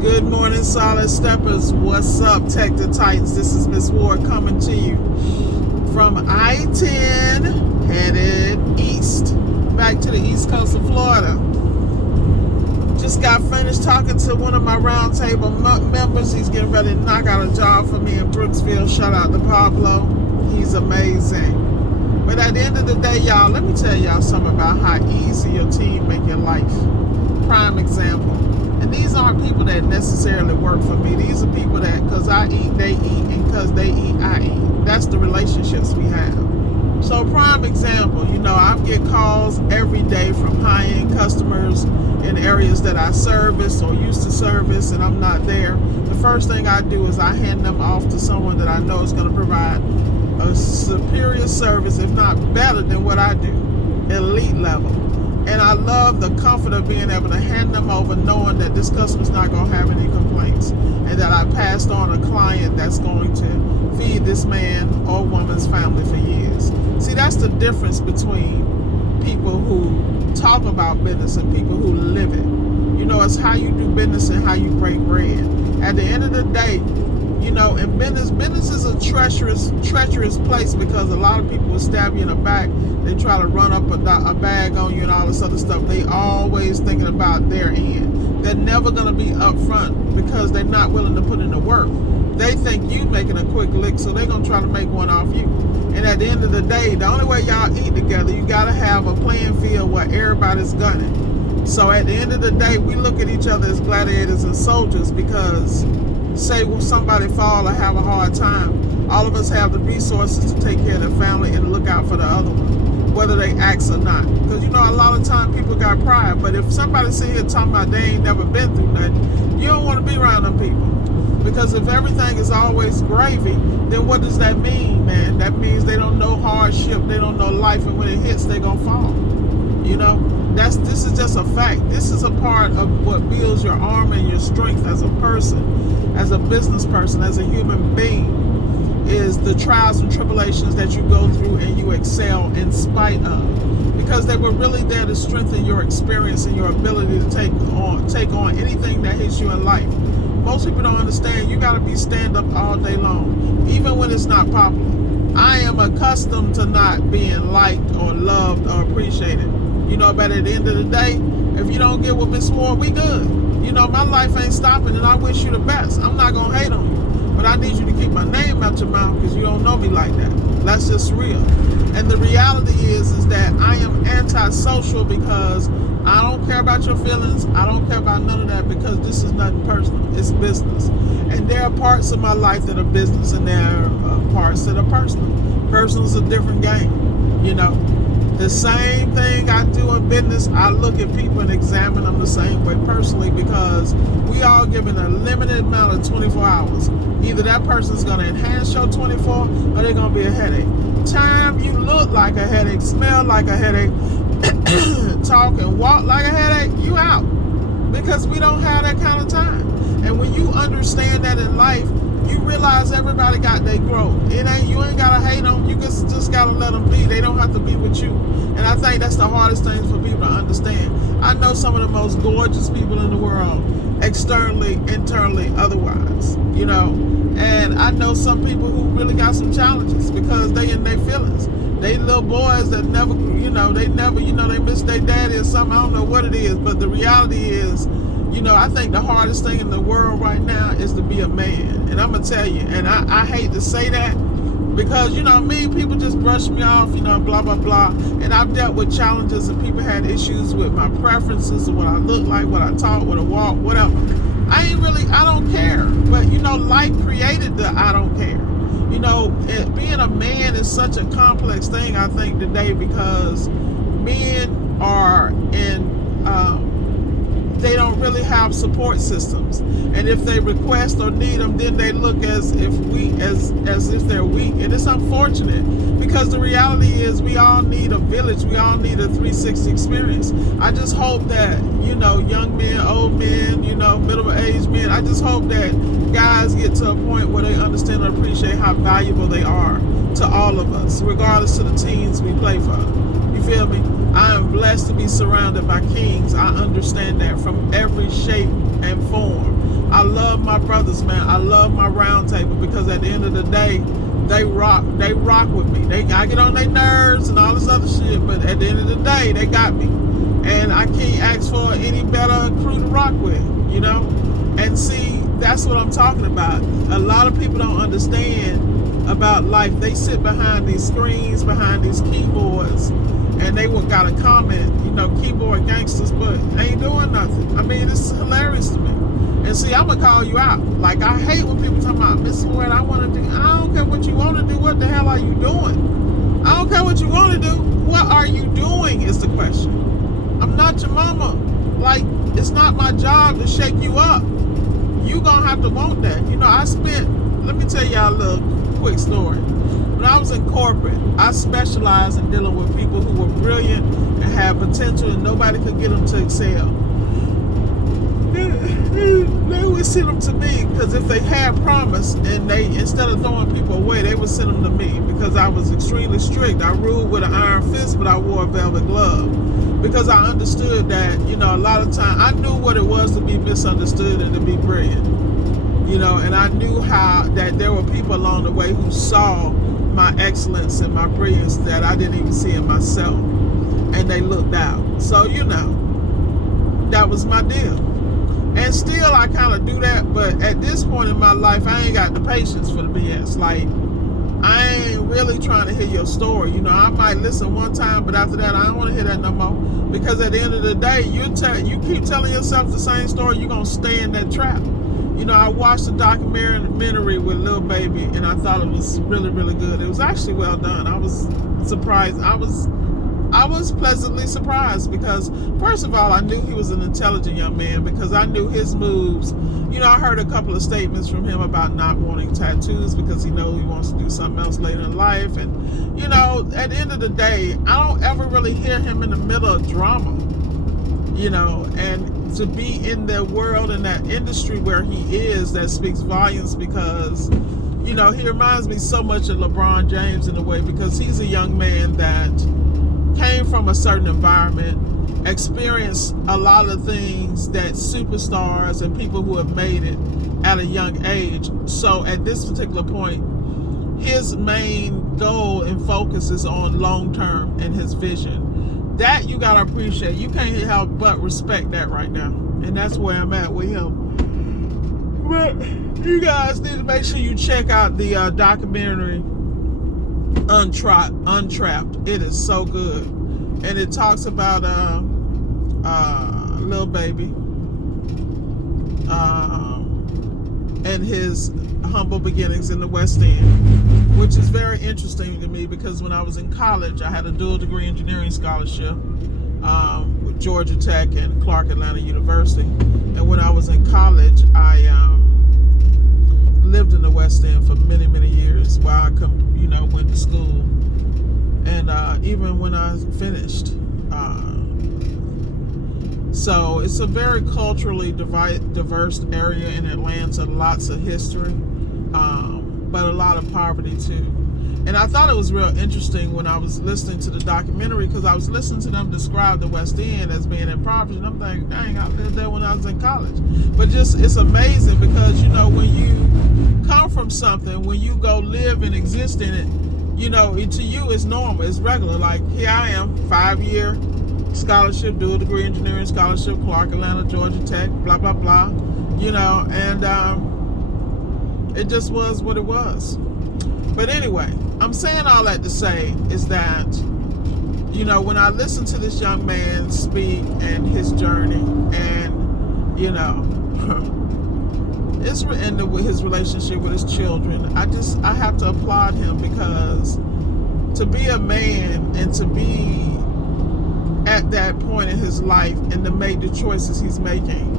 Good morning, Solid Steppers. What's up, Tech the Titans? This is Miss Ward coming to you from I-10, headed east, back to the east coast of Florida. Just got finished talking to one of my roundtable members. He's getting ready to knock out a job for me in Brooksville. Shout out to Pablo. He's amazing. But at the end of the day, y'all, let me tell y'all something about how easy your team make your life. Prime example. And these aren't people that necessarily work for me. These are people that, because I eat, they eat, and because they eat, I eat. That's the relationships we have. So prime example, I get calls every day from high-end customers in areas that I service or used to service, and I'm not there. The first thing I do is I hand them off to someone that I know is going to provide a superior service, if not better than what I do, elite level. And I love the comfort of being able to hand them over knowing that this customer's not going to have any complaints and that I passed on a client that's going to feed this man or woman's family for years. See, that's the difference between people who talk about business and people who live it. It's how you do business and how you break bread. At the end of the day, in business is a treacherous place because a lot of people will stab you in the back. They try to run up a bag on you and all this other stuff. They always thinking about their end. They're never going to be upfront because they're not willing to put in the work. They think you making a quick lick, so they're going to try to make one off you. And at the end of the day, the only way y'all eat together, you got to have a playing field where everybody's gunning. So at the end of the day, we look at each other as gladiators and soldiers because say somebody fall or have a hard time, all of us have the resources to take care of their family and look out for the other one, whether they ask or not. Because a lot of time people got pride, but if somebody sit here talking about they ain't never been through nothing, you don't want to be around them people. Because if everything is always gravy, then what does that mean, man? That means they don't know hardship, they don't know life, and when it hits, they gonna fall. This is just a fact. This is a part of what builds your armor and your strength as a person, as a business person, as a human being, is the trials and tribulations that you go through and you excel in spite of. Because they were really there to strengthen your experience and your ability to take on anything that hits you in life. Most people don't understand you got to be stand up all day long, even when it's not popular. I am accustomed to not being liked or loved or appreciated. But at the end of the day, if you don't get with Miss Ward, we good. My life ain't stopping, and I wish you the best. I'm not going to hate on you, but I need you to keep my name out your mouth because you don't know me like that. That's just real. And the reality is that I am antisocial because I don't care about your feelings. I don't care about none of that because this is nothing personal. It's business. And there are parts of my life that are business and there are parts that are personal. Personal is a different game, The same thing I do in business, I look at people and examine them the same way personally because we all given a limited amount of 24 hours. Either that person's going to enhance your 24 or they're going to be a headache. Time you look like a headache, smell like a headache, talk and walk like a headache, you out. Because we don't have that kind of time. And when you understand that in life, you realize everybody got their growth. You ain't gotta hate them. You just gotta let them be. They don't have to be with you. And I think that's the hardest thing for people to understand. I know some of the most gorgeous people in the world, externally, internally, otherwise. And I know some people who really got some challenges because they in their feelings. They little boys that never, they miss their daddy or something. I don't know what it is, but the reality is, I think the hardest thing in the world right now is to be a man. And I'm going to tell you, and I hate to say that because, people just brush me off, blah, blah, blah. And I've dealt with challenges and people had issues with my preferences and what I look like, what I talk, what I walk, whatever. I don't care. But, life created the I don't care. Being a man is such a complex thing, I think, today because men are they don't really have support systems, and if they request or need them, then they look as if they're weak, and it's unfortunate because the reality is we all need a village, we all need a 360 experience. I just hope that young men, old men, middle-aged men, I just hope that guys get to a point where they understand and appreciate how valuable they are to all of us, regardless of the teams we play for. You feel me? I am blessed to be surrounded by kings. I understand that from every shape and form. I I love my brothers, man. I love my round table, because at the end of the day, they rock with me. I get on their nerves and all this other shit, but at the end of the day, they got me. And I can't ask for any better crew to rock with, you know? And see, that's what I'm talking about. A lot of people don't understand about life. They sit behind these screens, behind these keyboards, and they got a comment, you know, keyboard gangsters, but ain't doing nothing. I mean, this is hilarious to me. And see, I'm gonna call you out. Like, I hate when people talk about, Miss Ward, I want to do. I don't care what you want to do. What the hell are you doing? I don't care what you want to do. What are you doing is the question. I'm not your mama. Like, it's not my job to shake you up. You gonna have to want that. You know, let me tell y'all a little quick story. When I was in corporate, I specialized in dealing with people who were brilliant and had potential, and nobody could get them to excel. They would send them to me, because if they had promise, and they, instead of throwing people away, they would send them to me, because I was extremely strict. I ruled with an iron fist, but I wore a velvet glove, because I understood that, you know, a lot of time I knew what it was to be misunderstood and to be brilliant, you know, and I knew how that there were people along the way who saw my excellence and my brilliance that I didn't even see in myself, and they looked out. So, you know, that was my deal. And still I kind of do that, but at this point in my life, I ain't got the patience for the BS. Like, I ain't really trying to hear your story. You know, I might listen one time, but after that, I don't want to hear that no more. Because at the end of the day, you keep telling yourself the same story, you're going to stay in that trap. You know, I watched a documentary with Lil Baby, and I thought it was really, really good. It was actually well done. I was surprised. I was pleasantly surprised, because first of all, I knew he was an intelligent young man, because I knew his moves. You know, I heard a couple of statements from him about not wanting tattoos because he knows he wants to do something else later in life. And, you know, at the end of the day, I don't ever really hear him in the middle of drama, you know, and to be in the world, in that industry where he is, that speaks volumes, because, you know, he reminds me so much of LeBron James in a way, because he's a young man that came from a certain environment, experienced a lot of things that superstars and people who have made it at a young age. So at this particular point, his main goal and focus is on long term and his vision. That you gotta appreciate. You can't help but respect that right now. And that's where I'm at with him. But you guys need to make sure you check out the documentary Untrapped. It is so good, and it talks about Lil Baby and his humble beginnings in the West End, which is very interesting to me, because when I was in college, I had a dual degree engineering scholarship with Georgia Tech and Clark Atlanta University, and when I was in college, I lived in the West End for many, many years while I went to school, and even when I finished. So it's a very culturally diverse area in Atlanta, lots of history, but a lot of poverty too. And I thought it was real interesting when I was listening to the documentary, because I was listening to them describe the West End as being impoverished, and I'm thinking, dang, I lived there when I was in college. But just, it's amazing, because, you know, when you come from something, when you go live and exist in it, you know, to you it's normal, it's regular. Like, here I am, 5-year scholarship, dual degree engineering scholarship, Clark Atlanta, Georgia Tech, blah, blah, blah, you know, and it just was what it was. But anyway, I'm saying all that to say is that, you know, when I listen to this young man speak and his journey, and, you know, it's with his relationship with his children, I have to applaud him, because to be a man and to be at that point in his life and to make the choices he's making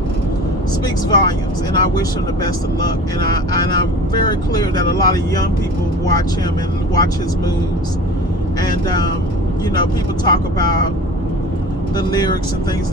speaks volumes, and I wish him the best of luck. And I'm very clear that a lot of young people watch him and watch his moves, and you know, people talk about the lyrics and things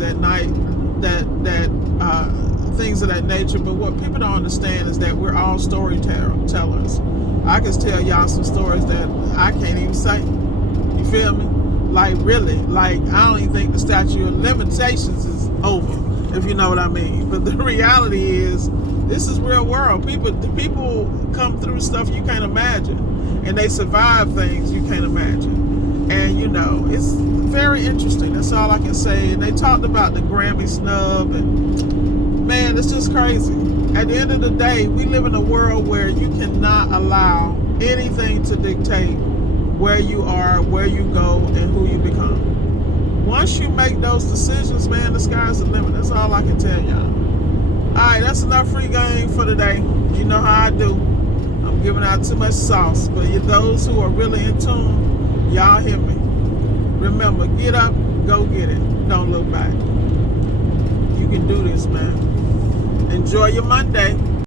things of that nature, but what people don't understand is that we're all storytellers. I can tell y'all some stories that I can't even say. You feel me? Like, really, like, I don't even think the statute of limitations is over. if you know what I mean. But the reality is, this is real world. People come through stuff you can't imagine, and they survive things you can't imagine. And it's very interesting. That's all I can say. And they talked about the Grammy snub, and man, it's just crazy. At the end of the day, we live in a world where you cannot allow anything to dictate where you are, where you go, and who you become. Once you make those decisions, man, the sky's the limit. That's all I can tell y'all. Alright, that's enough free game for today. You know how I do. I'm giving out too much sauce. But those who are really in tune, y'all hear me. Remember, get up, go get it. Don't look back. You can do this, man. Enjoy your Monday.